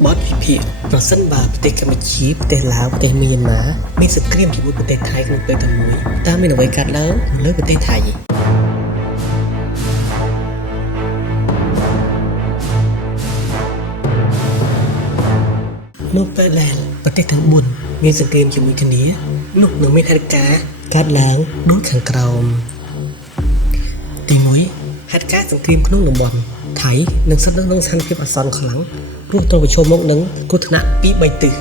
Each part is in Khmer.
บอสพีพีប្រសិនបើប្រទេសកម្ពុជាប្រទេសឡាវប្រទេសមីយ៉ាន់ម៉ាមានសង្គ្រាមជាមួយប្រទេសថៃក្នុងពេលតែមួយតើមានអ្វីកើតឡើងលើប្រទេសថៃនៅពេលដែលប្រទេសទាំង4មានសង្គ្រាមជាមួយគ្នានោះនឹងមានហេតុការណ៍កើតឡើងដូចខាងក្រោមទី1ហេតុការណ៍សង្គ្រាមក្នុងតំបន់ថៃនឹងស្ថិតនៅក្នុងស្ថានភាពអាសន្នខ្លាំងព្រោះត្រូវប្រឈមមុខនឹងគ្រោះថ្នាក់ពី3ទិស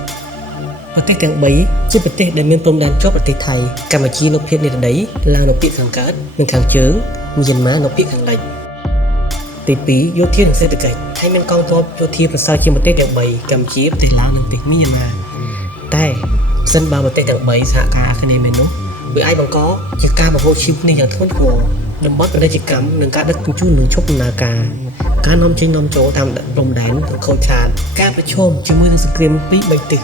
ប្រទេសទាំង3ជាប្រទេសដែលមានព្រំដែនជាប់ប្រទេសថៃកម្ពុជានៅភាគនិរតីឡាវនៅភាគខាងកើតនិងខាងជើងមីយ៉ាន់ម៉ានៅភាគខាងលិចទី2យោធានិងសេដ្ឋកិច្ចថៃមានកងទ័ពយោធាប្រសើរជាងប្រទេសទាំង3កម្ពុជាប្រទេសឡាវនិងប្រទេសមីយ៉ាន់ម៉ាតែប្រសិនបើប្រទេសទាំង3សហការគ្នាមែននោះវាអាចបង្កជាការបង្ហូរឈាមគ្នាយ៉ាងធ្ងន់ធ្ងរតំបន់ពាណិជ្ជកម្មនិងការដឹកជញ្ជូននឹងឈប់ដំណើរការនាំចេញនាំចូលតាមព្រំដែននឹងខូចខាតការប្រឈមជាមួយនឹងសង្គ្រាមពី3ទិស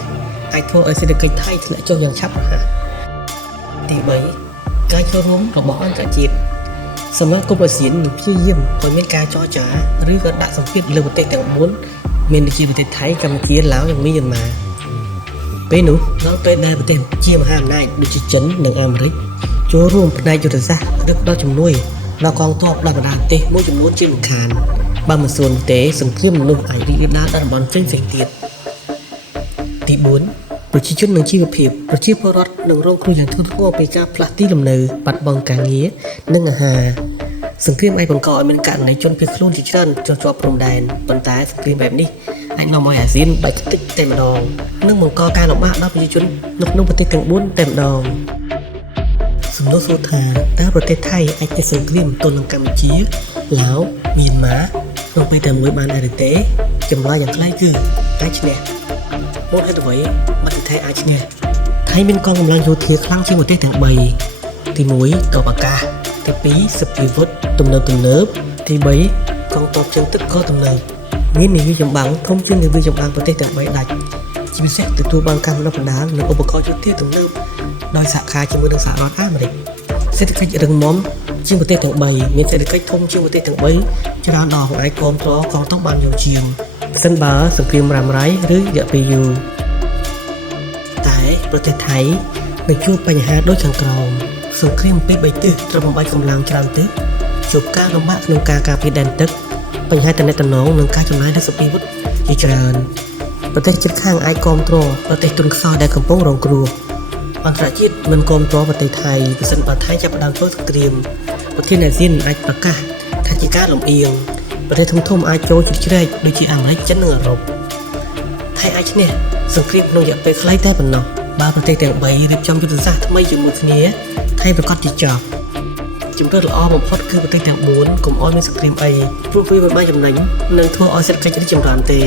អាចធ្វើឲ្យសេដ្ឋកិច្ចថៃធ្លាក់ចុះយ៉ាងឆាប់រហ័សទី3ការចូលរួមរបស់អន្តរជាតិសមាគមអាស៊ាននឹងព្យាយាមឲ្យមានការចរចាឬក៏ដាក់សម្ពាធលើប្រទេសទាំង4មានដូចជាប្រទេសថៃកម្ពុជាឡាវនិងមីយ៉ាន់ម៉ាពេលនោះដល់ពេលដែលប្រទេសជាមហាអំណាចដូចជាចិននិងអាមេរិកចូលរួមផ្នែកយុទ្ធសាស្ត្រឬផ្ដល់ជំនួយដល់កងទ័ពដល់បណ្ដាប្រទេសមួយចំនួនជាមិនខានបើមិនសួនទេសង្គ្រាមមនុស្សអាចរីករាលដាលដល់តំបន់ផ្សេងៗទៀតទី4ប្រជាជននិងជីវភាពប្រជាពលរដ្ឋនឹងរងគ្រោះយ៉ាងធ្ងន់ធ្ងរពីការផ្លាស់ទីលំនៅបាត់បង់ការងារនិងអាហារសង្គ្រាមអាចបង្កឲ្យមានករណីជនភៀសខ្លួនជាច្រើនជាប់ព្រំដែនប៉ុន្តែសង្គ្រាមបែបនេះអាចនាំឲ្យអាស៊ានបែកខ្ទេចតែម្ដងនិងបង្កការលំបាកដល់ប្រជាជននៅក្នុងប្រទេសទាំង4តែម្ដងសំណួរសួរថាតើប្រទេសថៃអាចជាសង្គ្រាមទល់នឹងកម្ពុជាឡាវមីយ៉ាន់ម៉ាក្នុងពេលតែមួយបានដែរឬទេចម្លើយយ៉ាងខ្លីគឺអាចឈ្នះមកហេតុអ្វីបានថៃអាចឈ្នះថៃមានកងកម្លាំងយោធាខ្លាំងជាងប្រទេសទាំង3ទី1ទ័ពអាកាសទី2សព្វាវុធទំនើបទី3កងទ័ពជើងទឹកក៏ទំនើបមាននាវាចម្បាំងធំជាងនាវាចម្បាំងប្រទេសទាំង3ដាច់ជាពិសេសទទួលបានការបណ្ដុះបណ្ដាលនិងឧបករណ៍យោធាទំនើបដោយសហការជាមួយនឹងសហរដ្ឋអាមេរិកសេដ្ឋកិច្ចរឹងមាំជាងប្រទេសទាំង3មានសេដ្ឋកិច្ចធំជាងប្រទេសទាំង3ច្រើនដល់អាចគ្រប់គ្រងកងទ័ពបានយូរជាងប្រសិនបើសង្គ្រាមរ៉ាំរ៉ៃឬរយៈពេលយូរតែប្រទេសថៃនឹងជួបបញ្ហាដូចខាងក្រោមសង្គ្រាមពី3ទិសត្រូវបំបែកកម្លាំងច្រើនទិសជួបការលំបាកក្នុងការការពារដែនទឹកបញ្ហាទំនាក់ទំនងនិងការចំណាយលើសព្វាវុធជាច្រើនប្រទេសជិតខាងអាចគ្រប់គ្រងប្រទេសទុនខ្សោយដែលកំពុងរងគ្រោះអន្តរជាតិមិនគ្រប់គ្រងប្រទេសថៃប្រសិនបើថៃចាប់ផ្ដើមធ្វើសង្គ្រាមប្រធានអាស៊ានអាចប្រកាសថាជាការលំអៀងប្រទេសធំៗអាចចូលជ្រៀតជ្រែកដូចជាអាមេរិកចិននិងអឺរ៉ុបថៃអាចឈ្នះសង្គ្រាមក្នុងរយៈពេលខ្លីតែប៉ុណ្ណោះបើប្រទេសទាំង3រៀបចំយុទ្ធសាស្ត្រថ្មីជាមួយគ្នាថៃប្រកាសជាចប់ជំរឿនល្អបំផុតគឺប្រទេសទាំង4កុំឲ្យមានសង្គ្រាមអីព្រោះវាមិនបានចំណេញនិងធ្វើឲ្យសេដ្ឋកិច្ចរីកចម្រើនទេ